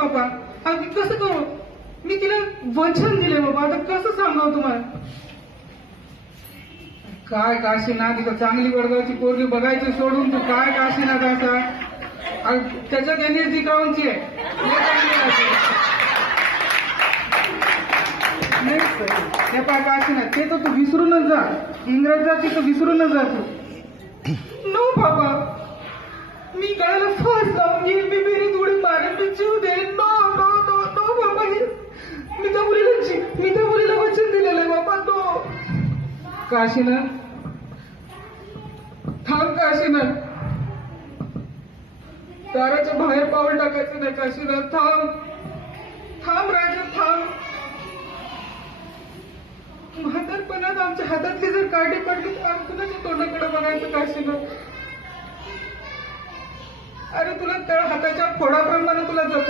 बाबा. आणि कसं करू? मी तिला वचन दिले बाबा. आता कसं सांगावं तुम्हाला? काय काशीनाथ, तिथं चांगली वडगावची पोरगी बघायची सोडून तू काय काशीनाथ असा? आणि त्याच्यात एनर्जी काऊनची आहे? लय चांगली आहे. नाही सर, हे पहा काशीनाथ, ते तर तू विसरूनच जा. इंग्रजाची तर विसरूनच जा तू. नो बाबा, मी गळ्याला फास लावून घेईन, मी मेरी उडी मारेन, मी जीव देईन. नो नो नो नो बाबा, मी त्या मुलीला वचन दिलेलं आहे बाबा. नो. काशीनाथ, थांब काशीनाथ, दाराच्या बाहेर पाऊल टाकायचं नाही काशीनाथ. थांब राजा, थांब. म्हातारपणात आमच्या हातातली जर काठी पडली तर आम्ही कुणाच्या तोंडाकडे बघायचं काशीनाथ? अरे तुला त्या हाताच्या फोडाप्रमाणे तुला